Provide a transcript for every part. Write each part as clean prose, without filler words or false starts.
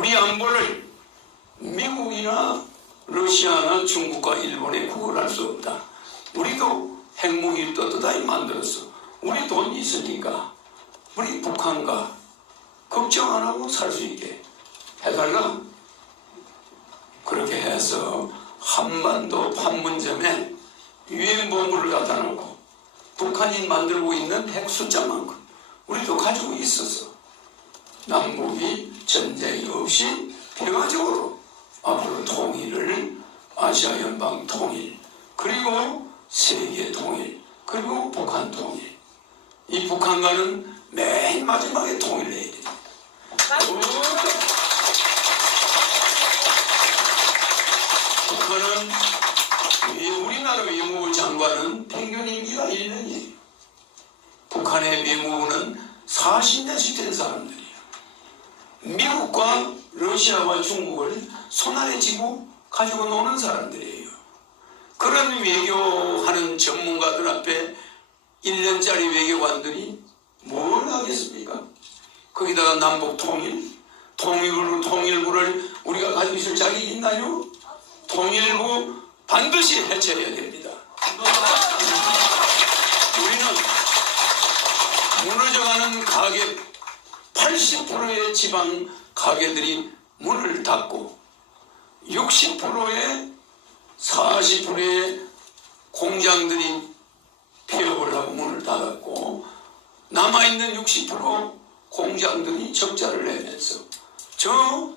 우리 안보를 미국이나 러시아나 중국과 일본에 구걸할 수 없다. 우리도 핵무기를 떳떳하게 만들었어. 우리 돈 있으니까 우리 북한과 걱정 안 하고 살 수 있게 해달라. 그렇게 해서 한반도 판문점에 유엔본부를 갖다 놓고 북한이 만들고 있는 핵 숫자만큼 우리도 가지고 있었어. 남북이 전쟁이 없이 평화적으로 앞으로 통일을, 아시아 연방 통일, 그리고 세계 통일, 그리고 북한 통일. 이 북한과는 맨 마지막에 통일을 해야 됩니다. 북한은 우리나라 외무부 장관은 평균 임기가 1년이에요. 북한의 외무부는 40년씩 된 사람들이에요. 미국과 러시아와 중국을 손안에 쥐고 가지고 노는 사람들이에요. 그런 외교하는 전문가들 앞에 1년짜리 외교관들이 뭘 하겠습니까? 거기다가 남북 통일부를 우리가 가지고 있을 자격이 있나요? 통일부 반드시 해체해야 됩니다. 우리는 무너져가는 가계 80%의 지방 가게들이 문을 닫고 60%의 40%의 공장들이 폐업을 하고 문을 닫았고 남아있는 60% 공장들이 적자를 내면서 저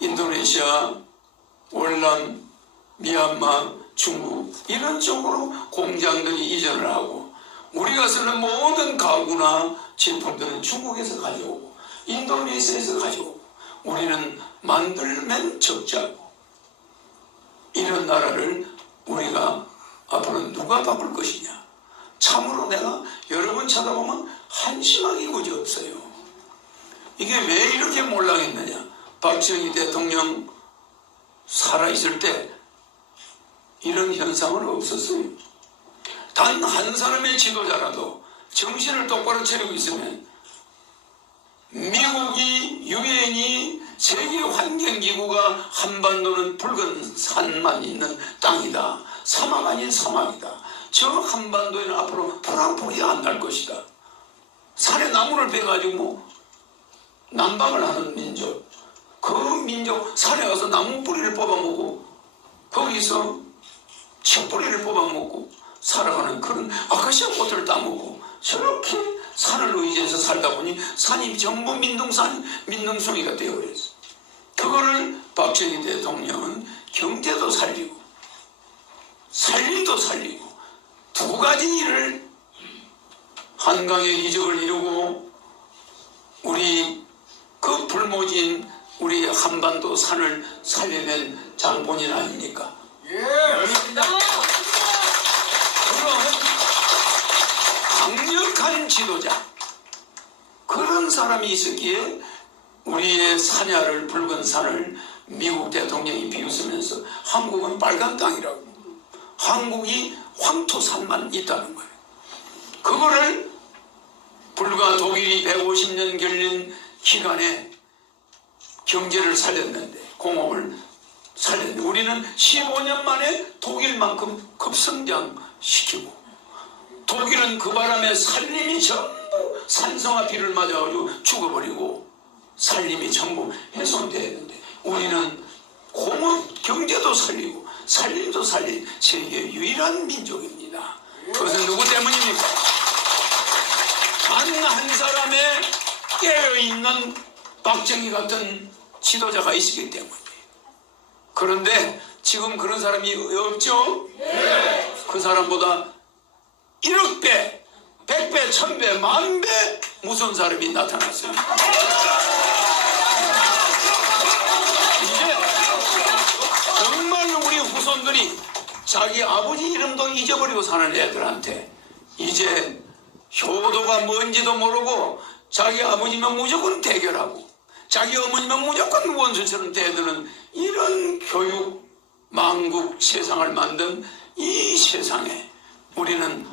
인도네시아, 월남, 미얀마, 중국 이런 쪽으로 공장들이 이전을 하고 우리가 쓰는 모든 가구나 제품들은 중국에서 가져오고 인도네시아에서 가져오고 우리는 만들면 적자고 이런 나라를 우리가 앞으로 누가 바꿀 것이냐. 참으로 내가 여러 번 쳐다보면 한심하기 그지없어요. 이게 왜 이렇게 몰락했느냐. 박정희 대통령 살아있을 때 이런 현상은 없었어요. 단 한 사람의 지도자라도 정신을 똑바로 차리고 있으면 미국이, 유엔이, 세계환경기구가 한반도는 붉은 산만 있는 땅이다. 사막 아닌 사막이다. 저 한반도에는 앞으로 불황불이 안 날 것이다. 산에 나무를 베가지고 난방을 하는 민족. 그 민족 산에 가서 나무 뿌리를 뽑아먹고 거기서 칡뿌리를 뽑아먹고 살아가는 그런 아카시아 꽃을 따먹고 저렇게 산을 의지해서 살다 보니 산이 전부 민둥송이가 되어버렸어. 그거를 박정희 대통령은 경제도 살리고 살림도 살리고 두 가지 일을 한강의 기적을 이루고 우리 그 불모진 우리 한반도 산을 살려낸 장본인 아닙니까? 예, 그렇습니다. 그런 강력한 지도자 그런 사람이 있었기에 우리의 산야를 붉은 산을 미국 대통령이 비웃으면서 한국은 빨간 땅이라고 한국이 황토산만 있다는 거예요. 그거를 불과 독일이 150년 걸린 기간에 경제를 살렸는데 공업을 살렸는데 우리는 15년 만에 독일만큼 급성장시키고 독일은 그 바람에 산림이 전부 산성화 비를 맞아가지고 죽어버리고 산림이 전부 훼손되었는데 우리는 공업 경제도 살리고 산림도 살린 세계 유일한 민족입니다. 그것은 누구 때문입니까? 단 한 사람의 깨어있는 박정희 같은 지도자가 있었기 때문이에요. 그런데 지금 그런 사람이 없죠? 네. 그 사람보다 1억 배, 100배, 1000배, 10,000배 무서운 사람이 나타났어요. 이제 정말 우리 후손들이 자기 아버지 이름도 잊어버리고 사는 애들한테 이제 효도가 뭔지도 모르고 자기 아버지면 무조건 대결하고 자기 어머니면 무조건 원수처럼 대드는 이런 교육 망국 세상을 만든 이 세상에 우리는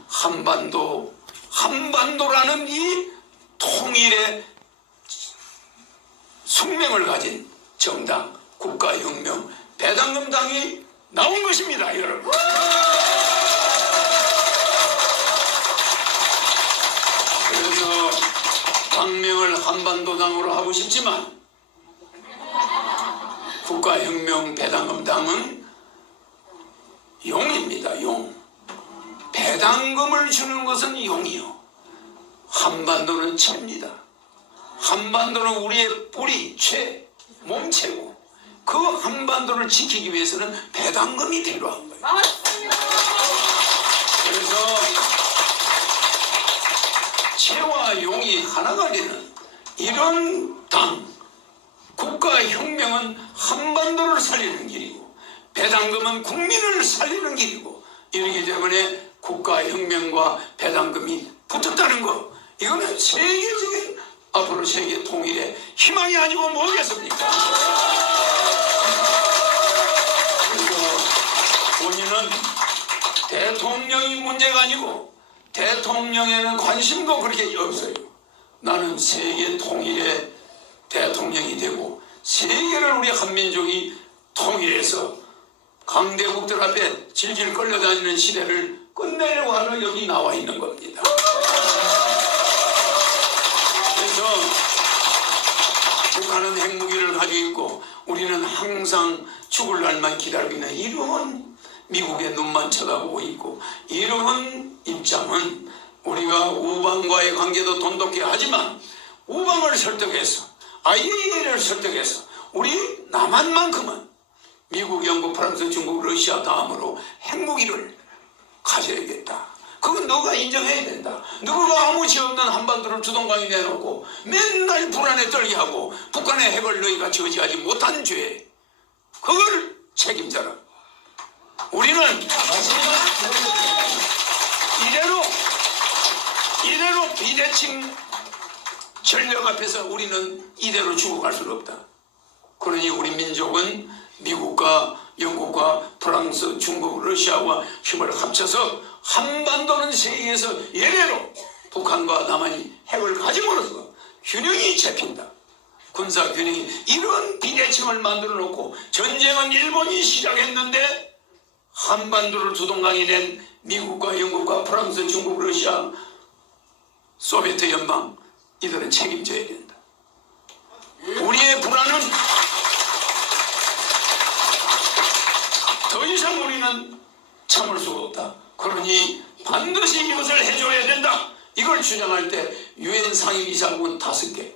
한반도라는 이 통일의 숙명을 가진 정당 국가혁명 배당금당이 나온 것입니다, 여러분. 그래서 당명을 한반도당으로 하고 싶지만 국가혁명 배당금당은 용입니다. 용. 배당금을 주는 것은 용이요, 한반도는 채입니다. 한반도는 우리의 뿌리, 채, 몸체고 그 한반도를 지키기 위해서는 배당금이 필요한 거예요. 그래서 채와 용이 하나가 되는 이런 당 국가혁명은 한반도를 살리는 길이고 배당금은 국민을 살리는 길이고, 이러기 때문에 국가혁명과 배당금이 붙었다는 거, 이거는 세계적인 앞으로 세계 통일의 희망이 아니고 뭐겠습니까? 그래서 본인은 대통령이 문제가 아니고 대통령에는 관심도 그렇게 없어요. 나는 세계 통일의 대통령이 되고 세계를 우리 한민족이 통일해서 강대국들 앞에 질질 끌려다니는 시대를 끝내려고 하는 여기 나와 있는 겁니다. 그래서 북한은 핵무기를 가지고 있고 우리는 항상 죽을 날만 기다리고 있는 이런 미국의 눈만 쳐다보고 있고, 이런 입장은 우리가 우방과의 관계도 돈독해 하지만 우방을 설득해서 IAEA를 설득해서 우리 남한만큼은 미국, 영국, 프랑스, 중국, 러시아 다음으로 핵무기를 가져야겠다. 그건 너가 인정해야 된다. 누구가 아무 죄 없는 한반도를 주동강에 내놓고 맨날 불안에 떨게 하고 북한의 핵을 너희가 저지하지 못한 죄, 그걸 책임져라. 우리는 이대로 비대칭 전력 앞에서 우리는 이대로 죽어갈 수는 없다. 그러니 우리 민족은 미국과 영국과 프랑스, 중국, 러시아와 힘을 합쳐서 한반도는 세계에서 예외로 북한과 남한이 핵을 가짐으로써 균형이 잡힌다. 군사 균형이, 이런 비대칭을 만들어 놓고 전쟁은 일본이 시작했는데 한반도를 두동강에 낸 미국과 영국과 프랑스, 중국, 러시아, 소비에트 연방, 이들은 책임져야 된다. 우리의 불안은 더 이상 우리는 참을 수가 없다. 그러니 반드시 이것을 해줘야 된다. 이걸 주장할 때 유엔 상임이사국은 5개,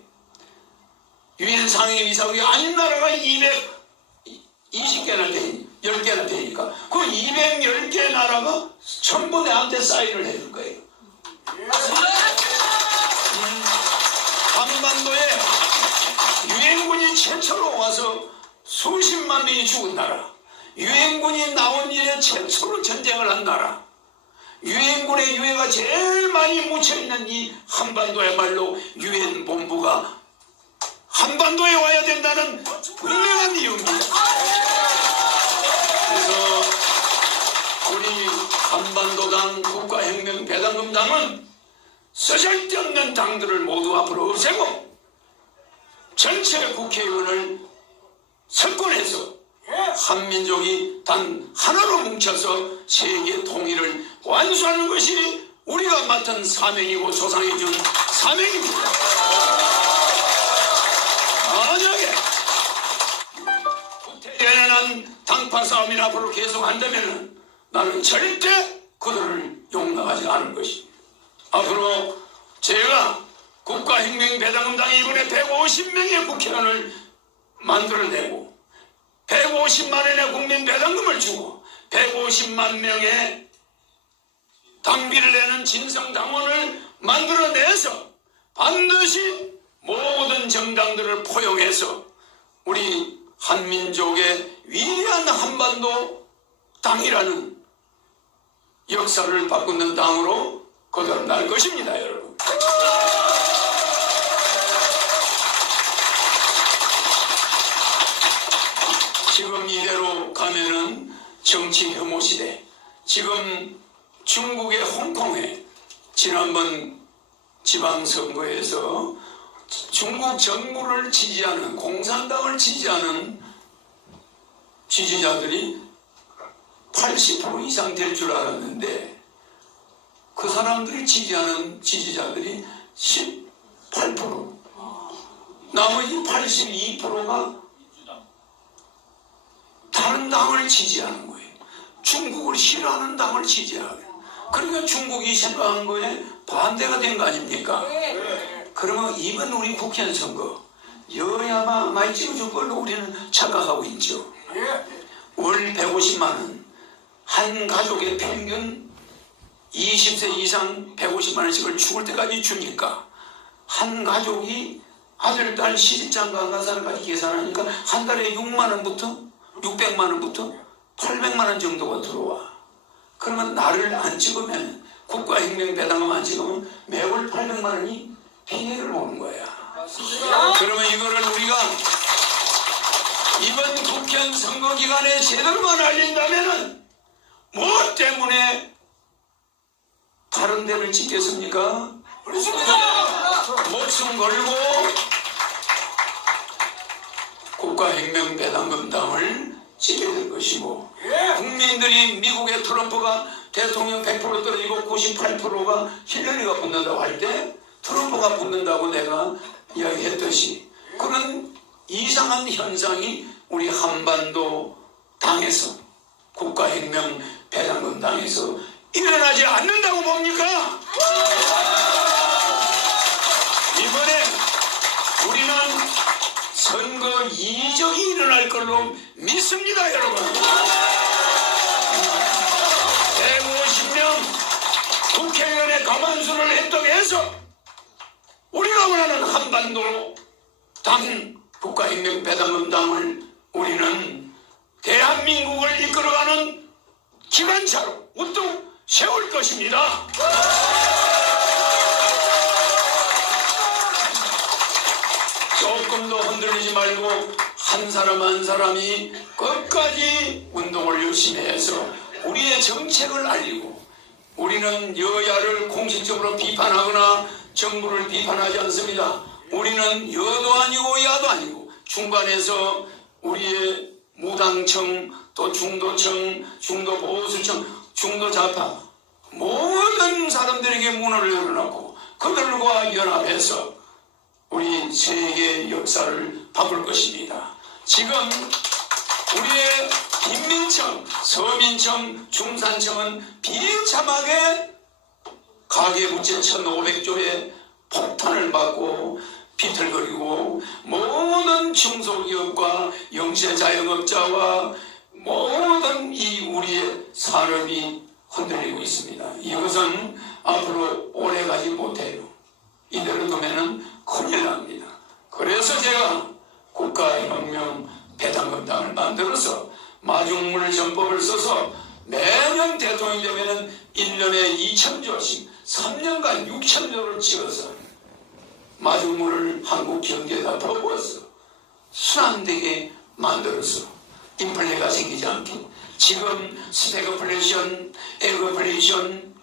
유엔 상임이사국이 아닌 나라가 220개나 되니 10개나 되니까 그 210개 나라가 전부 내한테 사인을 해줄 거예요. 한반도에 유엔군이 최초로 와서 수십만 명이 죽은 나라, 유엔군이 나온 이래 최초로 전쟁을 한 나라, 유엔군의 유해가 제일 많이 묻혀있는 이 한반도야말로 유엔 본부가 한반도에 와야 된다는 분명한 이유입니다. 그래서 우리 한반도당 국가혁명 배당금당은 쓰잘데없는 당들을 모두 앞으로 없애고 전체 국회의원을 석권해서 한민족이 단 하나로 뭉쳐서 세계 통일을 완수하는 것이 우리가 맡은 사명이고 조상이 준 사명입니다. 만약에 구태연연한 당파 싸움이 앞으로 계속한다면 나는 절대 그들을 용납하지 않을 것입니다. 앞으로 제가 국가혁명 배당금당이 이번에 150명의 국회의원을 만들어내고 150만 원의 국민 배당금을 주고 150만 명의 당비를 내는 진성당원을 만들어내서 반드시 모든 정당들을 포용해서 우리 한민족의 위대한 한반도 당이라는 역사를 바꾸는 당으로 거듭날 것입니다, 여러분. 지금 이대로 가면은 정치 혐오 시대, 지금 중국의 홍콩에 지난번 지방선거에서 중국 정부를 지지하는, 공산당을 지지하는 지지자들이 80% 이상 될 줄 알았는데 그 사람들이 지지하는 지지자들이 18%, 나머지 82%가 다른 당을 지지하는 거예요. 중국을 싫어하는 당을 지지하게. 그러니까 중국이 생각한 거에 반대가 된 거 아닙니까? 그러면 이번 우리 국회의원 선거 여야만 많이 찍어줄 걸로 우리는 착각하고 있죠. 월 150만 원, 한 가족의 평균 20세 이상 150만 원씩을 죽을 때까지 주니까 한 가족이 아들, 딸 시집장가 간 사람까지 계산하니까 한 달에 6만 원부터 600만 원부터 800만 원 정도가 들어와. 그러면 나를 안 찍으면, 국가혁명배당금 안 찍으면 매월 800만 원이 피해를 보는 거야. 그러면 이거를 우리가 이번 국회의원 선거 기간에 제대로만 알린다면은 뭐 때문에 다른 데를 찍겠습니까? 목숨 걸고 국가혁명배당금당을 찍게 될 것이고, 국민들이 미국의 트럼프가 대통령 100% 떨어지고 98%가 힐러리가 붙는다고 할 때 트럼프가 붙는다고 내가 이야기했듯이 그런 이상한 현상이 우리 한반도 당에서, 국가혁명 배당금 당에서 일어나지 않는다고 봅니까? 이번에 우리는 선거 이적이 일어날 걸로 믿습니다, 여러분. 150명 국회의원의 과반수를 했다고 해서 우리가 원하는 한반도 당, 국가혁명 배당금 당을 우리는 대한민국을 이끌어가는 기관차로 우뚝 세울 것입니다. 조금도 흔들리지 말고 한 사람 한 사람이 끝까지 운동을 열심히 해서 우리의 정책을 알리고, 우리는 여야를 공식적으로 비판하거나 정부를 비판하지 않습니다. 우리는 여도 아니고 야도 아니고 중간에서 우리의 무당청, 또 중도청, 중도보수청, 중도좌파 모든 사람들에게 문을 열어놓고 그들과 연합해서 우리 세계 역사를 바꿀 것입니다. 지금 우리의 빈민청, 서민청, 중산청은 비참하게 가계부채 1,500조의 폭탄을 받고 비틀거리고 모든 중소기업과 영세자영업자와 모든 이 우리의 산업이 흔들리고 있습니다. 이것은 앞으로 오래가지 못해요. 이대로 두면은 큰일 납니다. 그래서 제가 국가혁명 배당금당을 만들어서 마중물 전법을 써서 매년 대통령 되면은 1년에 2,000조씩 3년간 6,000조를 찍어서 마중물을 한국 경제에다 퍼부어서 순환되게 만들어서 인플레가 생기지 않게, 지금 스태그플레이션, 에그플레이션,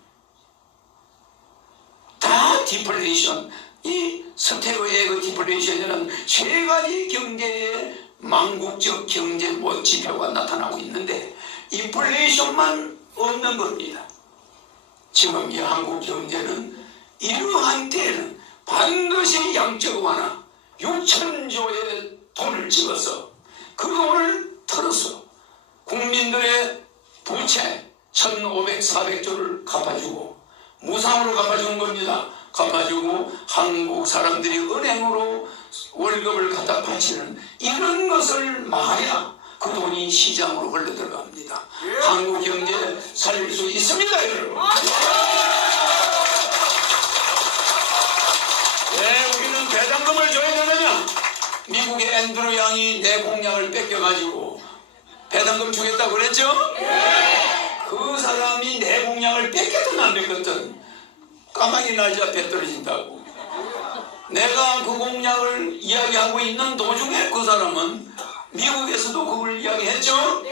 다 디플레이션, 이 스태그 에그 디플레이션이라는 세 가지 경제의 망국적 경제 지표가 나타나고 있는데 인플레이션만 없는 겁니다. 지금 이 한국 경제는 이러한 때에는 반드시 양적 완화 6,000조의 돈을 집어서 그 돈을 털어서 국민들의 부채 1,500, 400조를 갚아주고 무상으로 갚아주는 겁니다. 갚아주고 한국 사람들이 은행으로 월급을 갖다 바치는 이런 것을 막아야 그 돈이 시장으로 흘러들어갑니다. 한국 경제 살릴 수 있습니다, 여러분. 왜 우리는 배당금을 줘야 되느냐? 미국의 앤드루 양이 내 공약을 뺏겨가지고 배당금 주겠다고 그랬죠? 그 사람이 내 공약을 뺏겼든 안 뺏겼든 까마귀 날자 배 떨어진다고. 내가 그 공약을 이야기하고 있는 도중에 그 사람은 미국에서도 그걸 이야기했죠?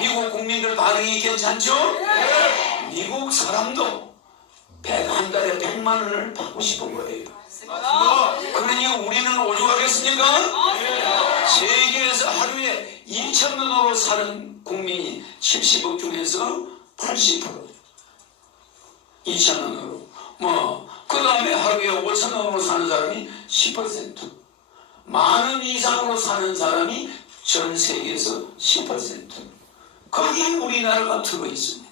미국 국민들 반응이 괜찮죠? 미국 사람도 한 달에 100만 원을 받고 싶은 거예요. 그러니 우리는 오죽하겠습니까? 세계에서 하루에 2,000원으로 사는 국민이 70억 중에서 80%. 2,000원으로. 그 다음에 하루에 5,000원으로 사는 사람이 10%. 10,000원 이상으로 사는 사람이 전 세계에서 10%. 거기에 우리나라가 들어있습니다.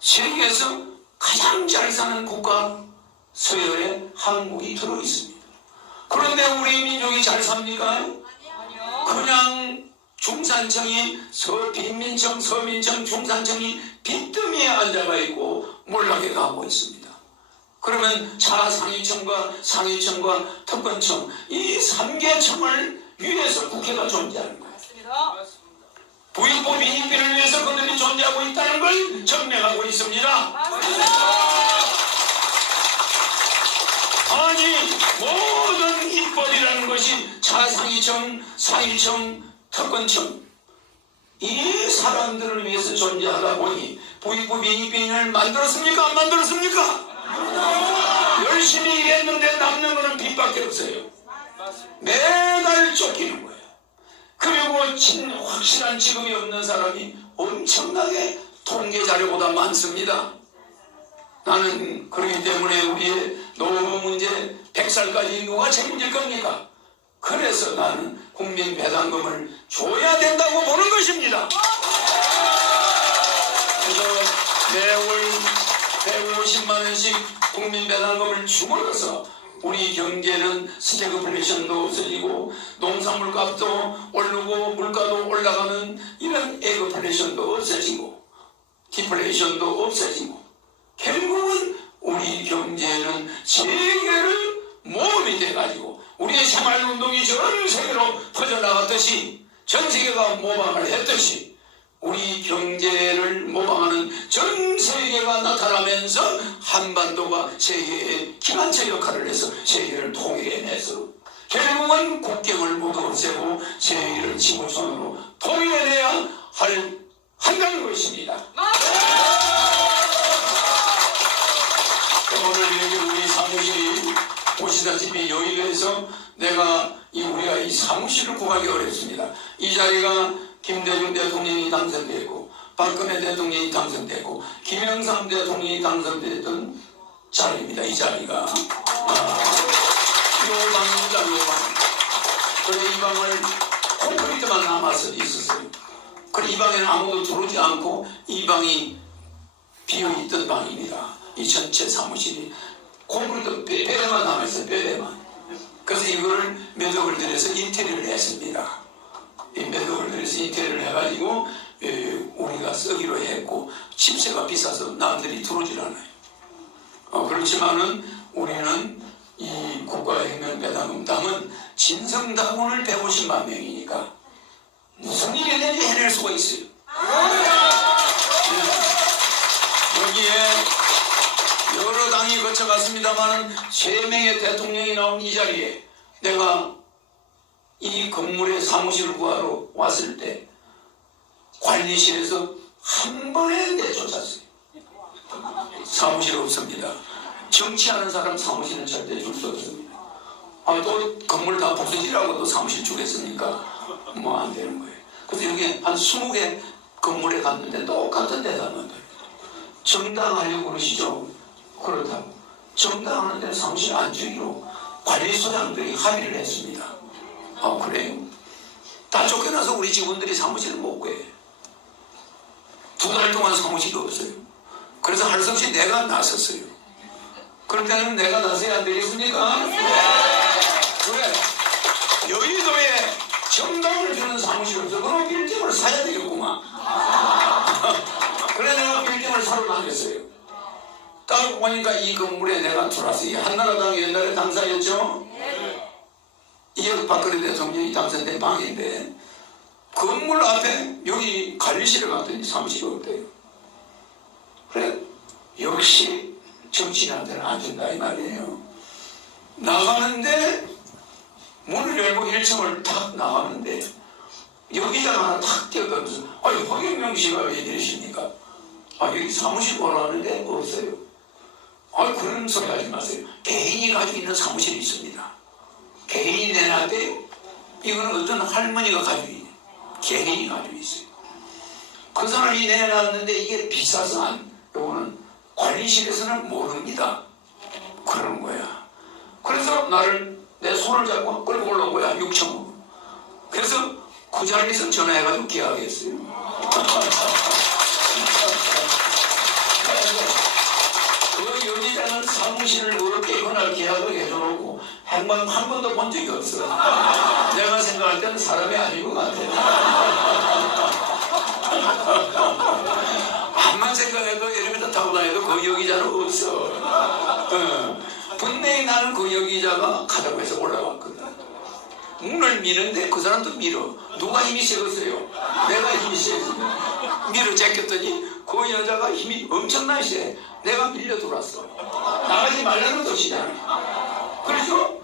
세계에서 가장 잘 사는 국가 서열에 한국이 들어있습니다. 그런데 우리 민족이 잘 삽니까? 그냥 중산층이 빈민층, 서민층, 중산층이 빈더미에 앉아가 있고 몰락해 가고 있습니다. 그러면 차상위층과 상위층과 특권층 이 3계층을 위해서 국회가 존재하는 거예요. 부익부 빈익빈을 위해서 그들이 존재하고 있다는 걸 증명하고 있습니다. 아니 모든 입법이라는 것이 차상위층, 상위층, 특권층 이 사람들을 위해서 존재하다 보니 부익부 빈익빈을 만들었습니까? 안 만들었습니까? 열심히 일했는데 남는 것은 빚밖에 없어요. 매달 쫓기는 거예요. 그리고 확실한 직업이 없는 사람이 엄청나게 통계 자료보다 많습니다. 나는 그렇기 때문에 우리의 노후 문제 100살까지 누가 책임질 겁니까? 그래서 나는 국민 배당금을 줘야 된다고 보는 것입니다. 그래서 매월 150만 원씩 국민 배당금을 줌으로써 우리 경제는 스태그플레이션도 없어지고 농산물 값도 오르고 물가도 올라가는 이런 에그플레이션도 없어지고 디플레이션도 없어지고 결국은 우리 경제는 세계를 모험이 돼가지고 우리의 생활운동이 전 세계로 퍼져나갔듯이 전 세계가 모방을 했듯이 우리 경제를 모방하는 전 세계가 나타나면서 한반도가 세계의 기관차 역할을 해서 세계를 통일해내서 결국은 국경을 모두 없애고 세계를 지구촌으로 통일해내야 한다는 것입니다. 오늘 여기 우리 사무실이 보시다시피 여의도에서 우리가 이 사무실을 구하기 어렵습니다. 이 자리가 김대중 대통령이 당선되고 박근혜 대통령이 당선되고 김영삼 대통령이 당선됐던 자리입니다. 이 자리가 요방입니다. 요방. 그래 이 방을 콘크리트만 남아서 있었어요. 그래 이 방에는 아무도 들어오지 않고 이 방이 비어있던 방입니다. 이 전체 사무실이 콘크리트 뼈대만 남아있어요. 뼈대만. 그래서 이거를 몇 억을 들여서 인테리어를 했습니다. 몇 억을 들여서 인테리어를 해가지고 우리가 쓰기로 했고 집세가 비싸서 남들이 들어오질 않아요. 그렇지만은 우리는 이 국가혁명 배당금당은 진성당원을 150만 명이니까 무슨 일이 되는지 해낼 수가 있어요. 여기에 여러 당이 거쳐갔습니다만 3명의 대통령이 나온 이 자리에 내가 이 건물에 사무실을 구하러 왔을 때 관리실에서 한 번에 내쫓았어요. 사무실 없습니다. 정치하는 사람 사무실은 절대 줄 수 없습니다. 또 건물 다 부서지라고 또 사무실 주겠습니까? 뭐 안 되는 거예요. 그래서 여기 한 20개 건물에 갔는데 똑같은 대답만 돼요. 정당하려고 그러시죠? 그렇다고. 정당하는데 사무실 안 주기로 관리소장들이 합의를 했습니다. 그래요? 다 쫓겨나서 우리 직원들이 사무실을 못 구해요. 2달 동안 사무실이 없어요. 그래서 할 수 없이 내가 나섰어요. 그럴 때는 내가 나서야 안 되겠습니까? 그래. 여의도에 정당을 주는 사무실이 없어. 그럼 빌딩을 사야 되겠구만. 그래 내가 빌딩을 사러 다녔어요. 딱 보니까 이 건물에 내가 들어왔어요. 한나라당 옛날에 당사였죠? 이게 박근혜 대통령이 당선된 방인데 건물 앞에 여기 관리실에 갔더니 사무실이 없대요. 그래 역시 정치인한테는 안 준다 이 말이에요. 나가는데 문을 열고 1층을 탁 나가는데 여기다가 하나 탁 뛰어들면서 허경영 씨가 왜 이러십니까? 여기 사무실 보러 왔는데 없어요. 그런 소리 하지 마세요. 개인이 가지고 있는 사무실이 있습니다. 개인이 내놔대요. 이거는 어떤 할머니가 가지고 있네. 개인이 가지고 있어요. 그 사람이 내놨는데 이게 비싸서 요거는 관리실에서는 모릅니다. 그러는 거야. 그래서 내 손을 잡고 끌고 올라온 거야. 6천원. 그래서 그 자리에서 전화해가지고 계약했어요. 그 여기다는 사무실을 어렵게 그날 계약을 해줘놓고 한 번도 본 적이 없어. 내가 생각할 때는 사람이 아닌 것 같아. 암만 생각해도 엘리베이터 타고 다녀도 그 여기자는 없어. 분명히 나는 그 여기자가 가자고 해서 올라왔거든. 문을 미는데 그 사람도 밀어. 누가 힘이 세겠어요? 내가 힘이 세지. 밀어 제꼈더니 그 여자가 힘이 엄청나게 세. 내가 밀려 들어왔어. 나가지 말라는 것이잖아. 그렇죠?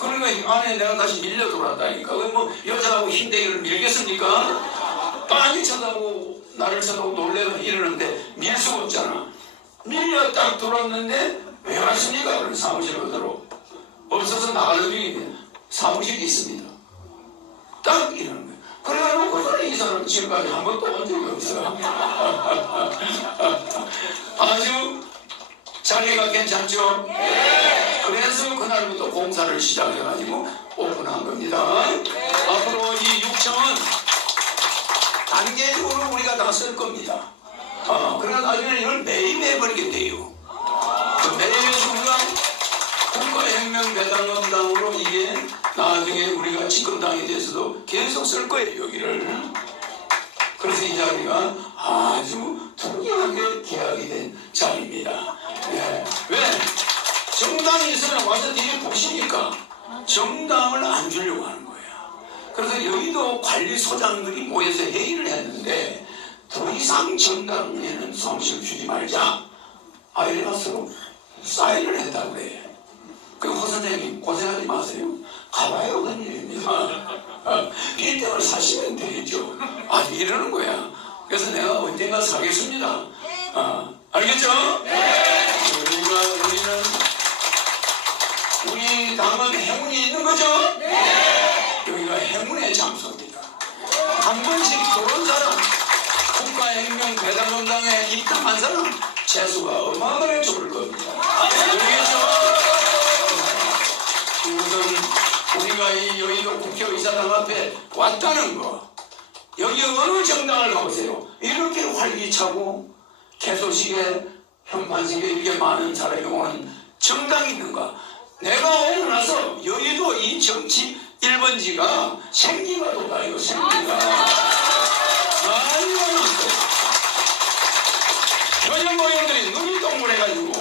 그러니까 안에 내가 다시 밀려 들어왔다니까. 뭐 여자하고 힘대기를 밀겠습니까? 빤히 쳐다보고 나를 쳐다보고 놀래고 이러는데 밀 수가 없잖아. 밀려 딱 들어왔는데 왜 왔습니까? 그런 사무실로 들어. 없어서 나가는 중인데 사무실이 있습니다. 딱 이러는 거예요. 그래가지고 이 사람 지금까지 한 번도 온 적이 없어요. 아주 자리가 괜찮죠? 그래서 그날부터 공사를 시작해가지고 오픈한 겁니다. 앞으로 이 6층은 단계적으로 우리가 다 쓸 겁니다. 그러나 나중에 이걸 매일 해버리게 돼요. 매일에서 우리가 국가혁명배당금당으로 이게 나중에 우리가 집권당에 대해서도 계속 쓸 거예요, 여기를. 그래서 이 자리가 아주 특이하게 계약이 된 자리입니다. 네. 왜? 정당이 있으면 와서 뒤에 보시니까 정당을 안 주려고 하는 거야. 그래서 여의도 관리소장들이 모여서 회의를 했는데 더 이상 정당에는 사무실 주지 말자. 이래가 서로 사인을 했다고 그래. 그 선생님 고생하지 마세요. 가봐야 오는 일입니다. 빌딩을 사시면 되죠. 이러는 거야. 그래서 내가 언젠가 사겠습니다. 알겠죠? 우리 당은 행운이 있는 거죠? 여기가 행운의 장소입니다. 한 번씩 들어온 사람, 국가혁명배당금당에 입당한 사람 재수가 어마어마하게 좋을 겁니다. 알겠죠? 우선 우리가 이 여의도 국회의사당 앞에 왔다는 거, 여기 어느 정당을 가보세요. 이렇게 활기차고 개소식에 현판식에 이렇게 많은 사람이 오는 정당이 있는가? 내가 오고 나서 여의도 이 정치 1번지가 생기가 돋아요. 생기가 많이 많았어. 현역 모형들이 눈이 동그래가지고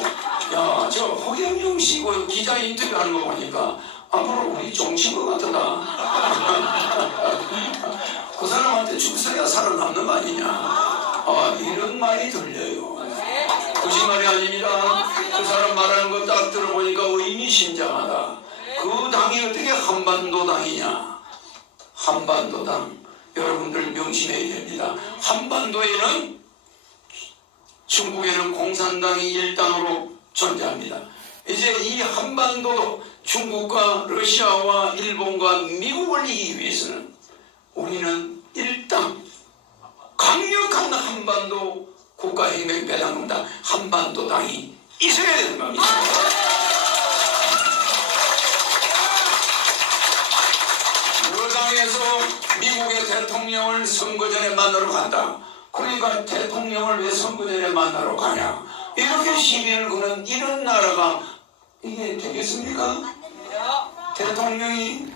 저 허경영 씨 기자 인터뷰하는 거 보니까 앞으로 우리 종친 것 같더라. 그 사람한테 죽서야 살아남는 거 아니냐. 이런 말이 들려요. 거짓말이 아닙니다. 그 사람 말하는 거 딱 들어보니까 의미심장하다. 그 당이 어떻게 한반도당이냐. 한반도당 여러분들 명심해야 됩니다. 한반도에는 중국에는 공산당이 일당으로 존재합니다. 이제 이 한반도도 중국과 러시아와 일본과 미국을 이기기 위해서는 우리는 일당 강력한 한반도 국가혁명배당금당 한반도당이 있어야 되는 겁니다. 여당에서 미국의 대통령을 선거 전에 만나러 간다. 그러니까 대통령을 왜 선거 전에 만나러 가냐. 이렇게 시비를 거는 이런 나라가 이게 되겠습니까? 대통령이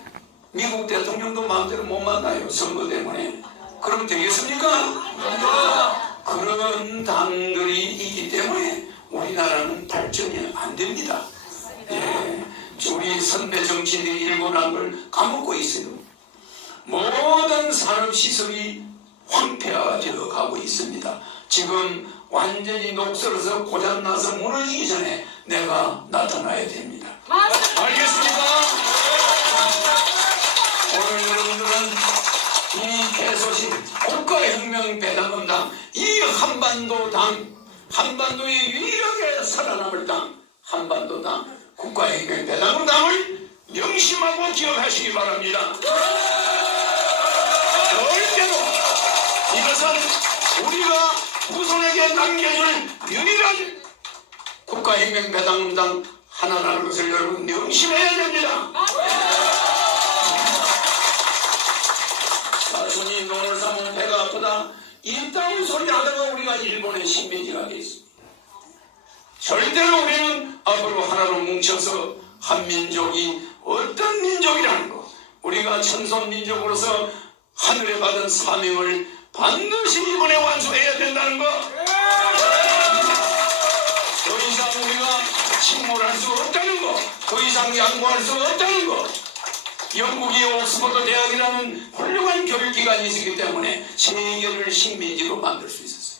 미국 대통령도 마음대로 못 만나요. 선거 때문에. 그럼 되겠습니까? 그런 당들이 있기 때문에 우리나라는 발전이 안 됩니다. 우리 선배 정치인들이 일본한 걸 까먹고 있어요. 모든 산업시설이 황폐화되어 가고 있습니다. 지금 완전히 녹슬어서 고장나서 무너지기 전에 내가 나타나야 됩니다. 알겠습니까? 오늘 여러분들은 이 개소식 국가혁명배당금당 이 한반도당 한반도에 유일하게 살아남을 땅 한반도당 국가행정대당당을 명심하고 기억하시기 바랍니다. 절대로 이것은 우리가 후손에게 남겨줄 유일한 국가행정대당당 하나라는 것을 여러분 명심해야 됩니다. 사촌이 논을 삼으면 배가 아프다 이따위 소리 하다가 우리가 일본의 식민지가 됐습니다. 절대로 우리는 앞으로 하나로 뭉쳐서 한민족이 어떤 민족이라는 것, 우리가 천손민족으로서 하늘에 받은 사명을 반드시 이번에 완수해야 된다는 것. 더 이상 우리가 침몰할 수 없다는 것, 더 이상 양보할 수 없다는 것. 영국이 옥스퍼드 대학이라는 훌륭한 교육기관이 있었기 때문에 세계를 식민지로 만들 수 있었어요.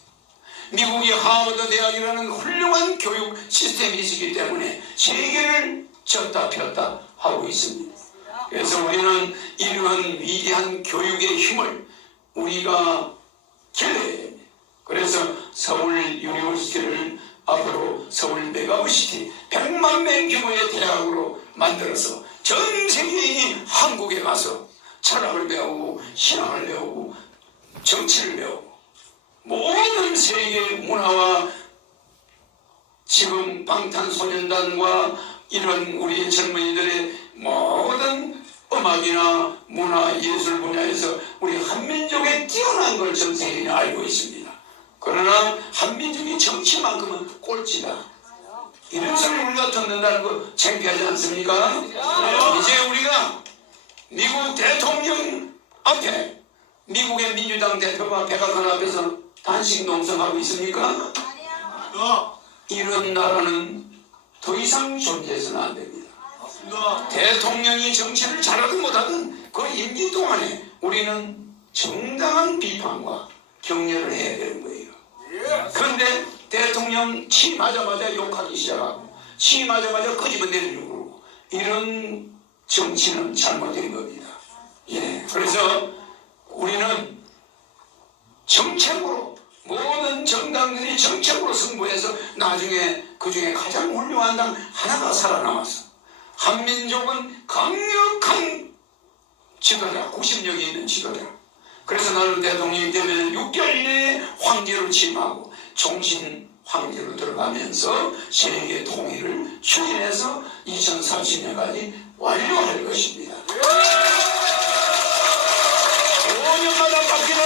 미국이 하버드 대학이라는 훌륭한 교육 시스템이 있었기 때문에 세계를 졌다 폈다 하고 있습니다. 그래서 우리는 이러한 위대한 교육의 힘을 우리가 길러야 됩니다. 그래서 서울 유니버시티를 앞으로 서울 메가시티 100만 명 규모의 대학으로 만들어서 전 세계인이 한국에 가서 철학을 배우고 신앙을 배우고 정치를 배우고 모든 세계 문화와 지금 방탄소년단과 이런 우리 젊은이들의 모든 음악이나 문화 예술 분야에서 우리 한민족의 뛰어난 걸 전 세계인이 알고 있습니다. 그러나 한민족이 정치만큼은 꼴찌다. 이런 소리 우리가 듣는다는 거 창피하지 않습니까? 이제 우리가 미국 대통령 앞에 미국의 민주당 대표가 백악관 앞에서 단식 농성하고 있습니까? 이런 나라는 더 이상 존재해서는 안 됩니다. 대통령이 정치를 잘하든 못하든 그 임기 동안에 우리는 정당한 비판과 격려를 해야 되는 거예요. 그런데 대통령 취임하자마자 욕하기 시작하고 취임하자마자 끄집어 내리려고 그러고 이런 정치는 잘못된 겁니다. 예, 그래서 우리는 정책으로 모든 정당들이 정책으로 승부해서 나중에 그 중에 가장 훌륭한 당 하나가 살아남았어. 한민족은 강력한 지도자, 구심력이 있는 지도자. 그래서 나는 대통령이 되면 6개월 이내에 황제로 취임하고 종신 황제로 들어가면서 세계 통일을 추진해서 2030년까지 완료할 것입니다. 5년마다 바뀌는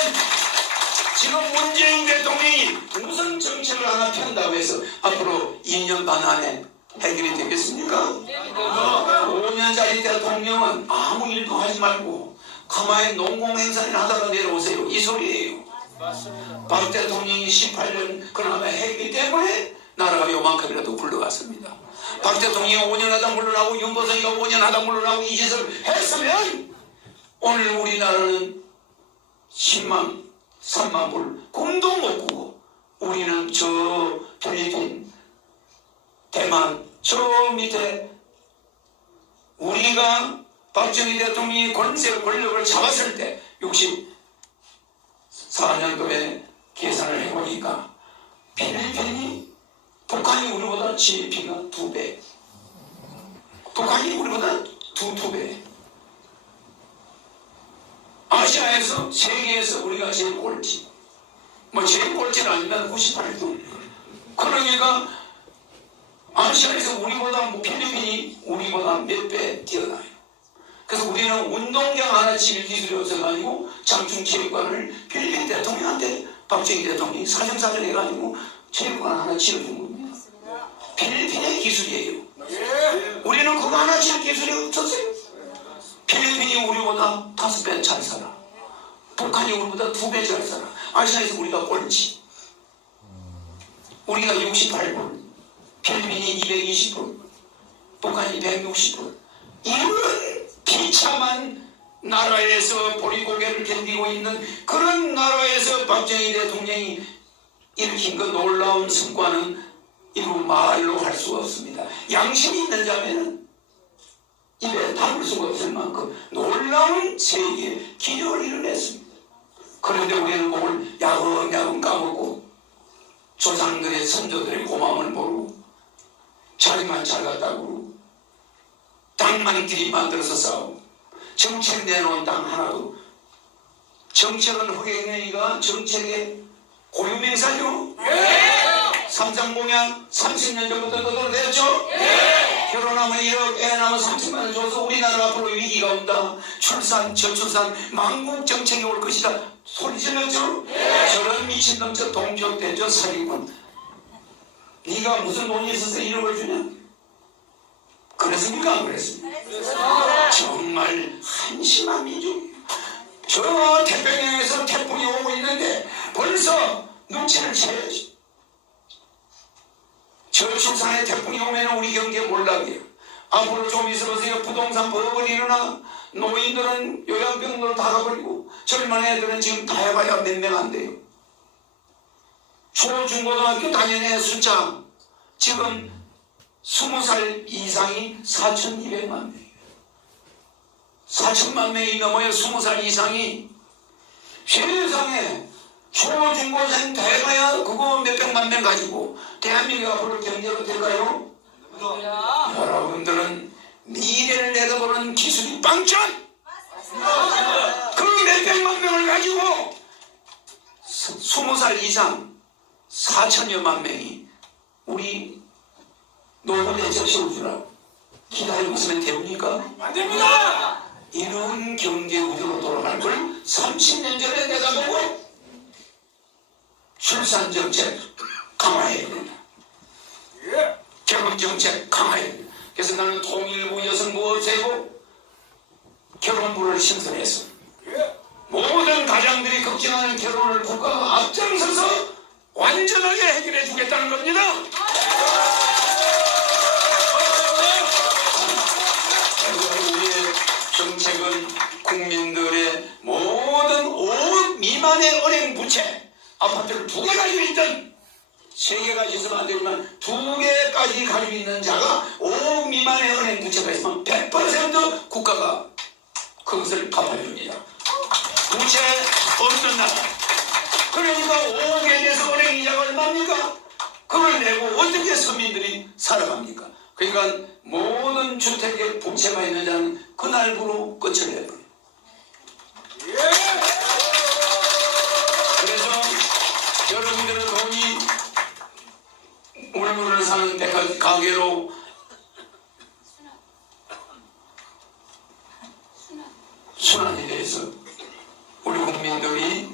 지금 문재인 대통령이 무슨 정책을 하나 편다고 해서 앞으로 2년 반 안에 해결이 되겠습니까? 5년짜리 대통령은 아무 일도 하지 말고 가만히 농공행사를 하다가 내려오세요. 이 소리예요. 박 대통령이 18년 그나마 했기 때문에 나라가 요만큼이라도 굴러갔습니다. 박 대통령이 5년 하다 물러나고 윤보성이가 5년 하다 물러나고 이 짓을 했으면 오늘 우리나라는 10만 3만 불 꿈도 못 꾸고 우리는 저 필리핀 대만 저 밑에 우리가 박정희 대통령이 권력을 잡았을 때 64년도에 계산을 해보니까 필리핀이 북한이 우리보다 GDP가 2배 북한이 우리보다 2배 아시아에서 세계에서 우리가 제일 꼴찌 뭐 제일 꼴찌는 아니면 98등 그러니까 아시아에서 우리보다 뭐 필리핀이 우리보다 몇 배 뛰어나요. 그래서 우리는 운동장 하나 지을 기술이 없어가지고 장충체육관을 필리핀 대통령한테 박정희 대통령이 사정사정 해가지고 체육관 하나 지어준 겁니다. 필리핀의 기술이에요. 우리는 그거 하나 지을 기술이 없었어요. 필리핀이 우리보다 5배 잘 살아. 북한이 우리보다 2배 잘 살아. 아시아에서 우리가 꼴찌. 우리가 68불, 필리핀이 220불, 북한이 160불. 이런 비참한 나라에서 보리고개를 견디고 있는 그런 나라에서 박정희 대통령이 일으킨 그 놀라운 성과는 이루 말로 할 수가 없습니다. 양심이 있는 자매는 입에 담을 수가 없을 만큼 놀라운 세계 기적을 이뤄냈습니다. 그런데 우리는 몸을 야금야금 까먹고 조상들의 선조들의 고마움을 모르고 자리만 잘 갔다고 그러고 땅만 들이만들어서 싸우고 정책 내놓은 땅 하나도 정책은 허경영이가 정책의 고유명사죠. 삼성공약 30년 전부터 너도냈죠. 결혼하면 1억, 애 낳으면 30만 원 줘서 우리나라 앞으로 위기가 온다. 출산, 저출산, 망국 정책이 올 것이다. 소리 질렀죠. 저런 미친놈 저 동족대 저 사기꾼. 네가 무슨 돈이 있어서 1억을 주냐? 그랬습니까? 안 그랬습니까? 정말 한심한 민족이에요. 저 태평양에서 태풍이 오고 있는데 벌써 눈치를 채야지. 저출산에 태풍이 오면 우리 경제 몰락이에요. 앞으로 좀 있어보세요. 부동산 버벅을 일어나 노인들은 요양병으로 다 가버리고 젊은 애들은 지금 다 해봐야 몇 명 안 돼요. 초, 중고등학교 다니는 애 숫자 지금 20살 이상이 4,200만 명이에요. 4천만 명이 넘어요. 20살 이상이. 세상에 초, 중고생 대가야 그거 몇백만 명 가지고 대한민국 앞으로 경제가 될까요? 여러분들은 미래를 내다보는 기술이 빵점! 그 몇백만 명을 가지고 20살 이상 4천여만 명이 우리 노후대 저시우주라 기다리고 있으면 됩니까? 안 됩니다! 이런 경제 구조로 돌아갈 걸 30년 전에 내다보고 출산정책 강화해야 된다. 결혼정책 강화해야 된다. 그래서 나는 통일부 여성부 없애고 결혼부를 신설해서 모든 가장들이 걱정하는 결혼을 국가가 앞장서서 완전하게 해결해 주겠다는 겁니다. 그래서 우리의 정책은 국민들의 모든 5억 미만의 은행 부채 아파트를 2개 가지고 있던 3개 가지고 있으면 안 되지만 2개까지 가지고 있는 자가 5억 미만의 은행 부채가 있으면 100% 국가가 그것을 갚아줍니다. 부채 없는 나라. 그러니까 5억에 대해서 은행 이자가 얼마입니까? 그걸 내고 어떻게 서민들이 살아갑니까? 그러니까 모든 주택에 부채가 있는 자는 그날부로 끝을 내버려요. 그래서 여러분들은 돈이 물건을 사는 데가 가게로 순환이 돼서 우리 국민들이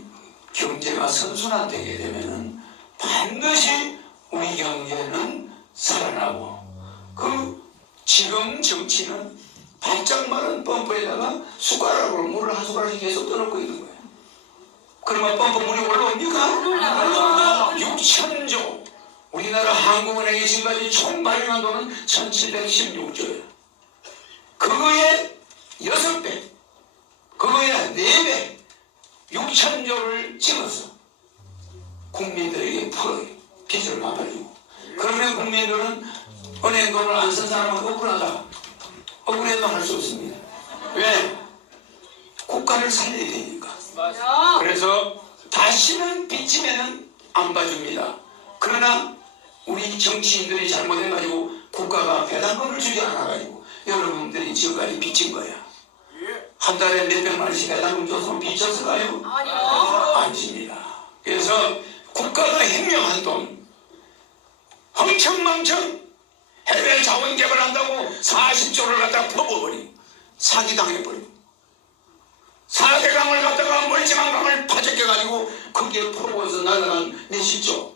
경제가 선순환되게 되면은 반드시 우리 경제는 살아나고 지금 정치는 바짝 마른 펌프에다가 숟가락으로 물을 한 숟가락씩 계속 떠넣고 있는 거예요. 그러면 펌프 물이 올라옵니까? 6,000조. 우리나라 한국은행이 지금까지 총 발행한 돈은 1,716조예요. 그거에 6배, 그거에 4배, 6,000조를 찍어서 국민들에게 풀어요. 빚을 갚아주고. 그러면 국민들은 은행 돈을 안 쓴 사람은 억울하다. 억울해도 할 수 없습니다. 왜? 국가를 살려야 되니까. 그래서 다시는 빚지면은 안 봐줍니다. 그러나 우리 정치인들이 잘못해가지고 국가가 배당금을 주지 않아가지고 여러분들이 지금까지 빚진 거야. 한 달에 몇백만 원씩 배당금 줘서 빚졌을까요? 아닙니다. 그래서 국가가 횡령한 돈 흥청망청 해외 자원 개발한다고 40조를 갖다가 퍼부어버리고 사기당해버리고 4대강을 갖다가 멀쩡한 강을 파적해가지고 거기에 퍼부어서 날아간 몇십조.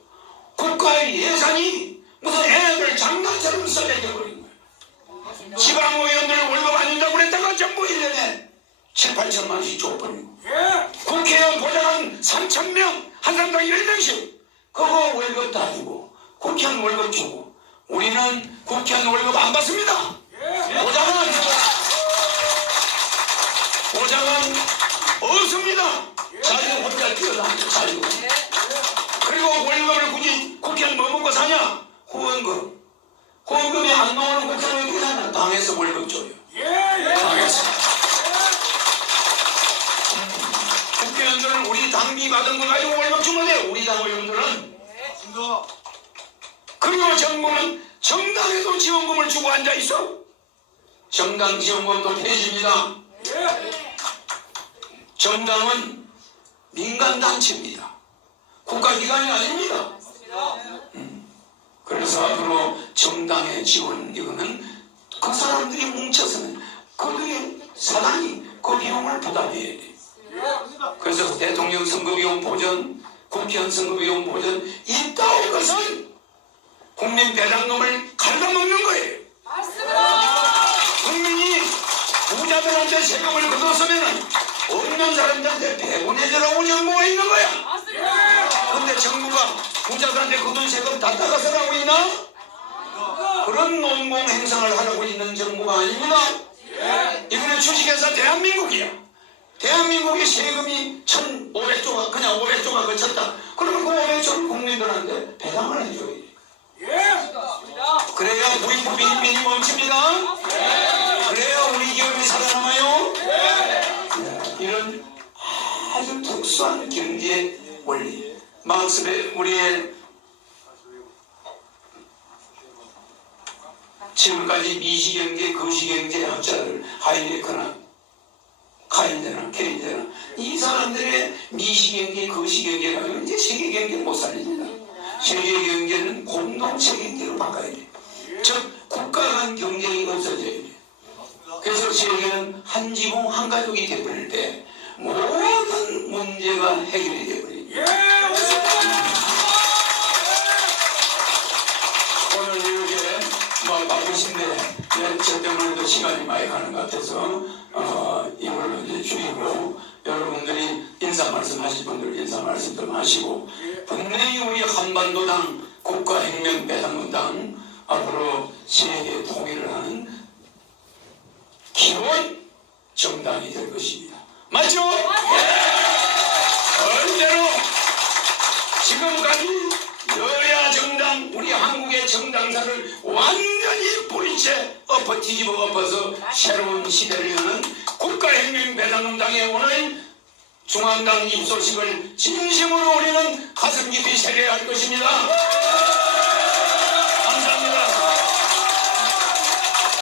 국가의 예산이 무슨 애들 장난처럼 써내겨버린 거예요. 지방의원들 월급 안 준다고 그랬다가 전부 1년에 7, 8천만 원씩 줘버리고 국회의원 보좌관 3,000명 한 사람당 10명씩 그거 월급 다 주고 국회의원 월급 주고 우리는 국회의원 월급 안 받습니다. 보장은 없습니다. 자유 혼자 뛰어다니고 자유. 그리고 월급을 굳이 국회의원 뭐 먹고 사냐? 후원금. 후원금이 안 나오는 국회의원 어떻게 사냐? 당에서 월급 줘요. 당에서. 국회의원들은 우리 당비 받은 거 가지고 월급 주면 돼요. 우리 당 의원들은 그리고 정부는 정당에도 지원금을 주고 앉아있어. 정당 지원금도 폐지입니다. 정당은 민간단체입니다. 국가기관이 아닙니다. 그래서 앞으로 정당의 지원, 이거는 그 사람들이 뭉쳐서는 그들의 사단이 그 비용을 부담해야 돼. 그래서 대통령 선거비용 보전, 국회의원 선거비용 보전, 이따온 것은 국민 배당금을 갉아먹는 거예요. 국민이 부자들한테 세금을 걷었으면 없는 사람들한테 배분해주라고 정부가 있는 거야. 근데 정부가 부자들한테 걷은 세금 다 따가서 하고 있나? 그런 농공 행상을 하려고 있는 정부가 아닙니다. 이번에 주식회사 대한민국이야. 대한민국의 세금이 1,500조가 그냥 500조가 거쳤다. 그러면 그 500조를 국민들한테 배당을 해줘야 돼. 그래야 부익부 빈민이 멈춥니다. 그래야 우리 기업이 살아남아요. 이런 아주 특수한 경제 원리. 막스의 우리의 지금까지 미시경제, 거시경제 학자들 하이네커나 카인데나 케인데나 이 사람들의 미시경제, 거시경제 가지고 이제 세계경제를 못 살립니다. 세계경제는 공동체 경제로 바꿔야 돼. 즉 국가 간 경쟁이 없어져야 돼. 그래서 세계는 한 지붕 한 가족이 되어버릴 때 모든 문제가 해결이 되어버립니다. 오늘 이렇게 바쁘신데 저 때문에도 시간이 많이 가는 것 같아서 이걸로 이제 줄이고 여러분들이 인사 말씀 하실 분들 인사 말씀 좀 하시고 분명히 우리 한반도당 국가혁명배당문당 앞으로 세계 통일을 하는 기본 정당이 될 것입니다. 맞죠? 절대로 지금까지 여야 정당 우리 한국의 정당사를 완전히 뿌리채 뒤집어 엎어서 새로운 시대를 여는 국가혁명배당문당의 오늘 중앙당 입소식을 진심으로 우리는 가슴 깊이 새겨야 할 것입니다.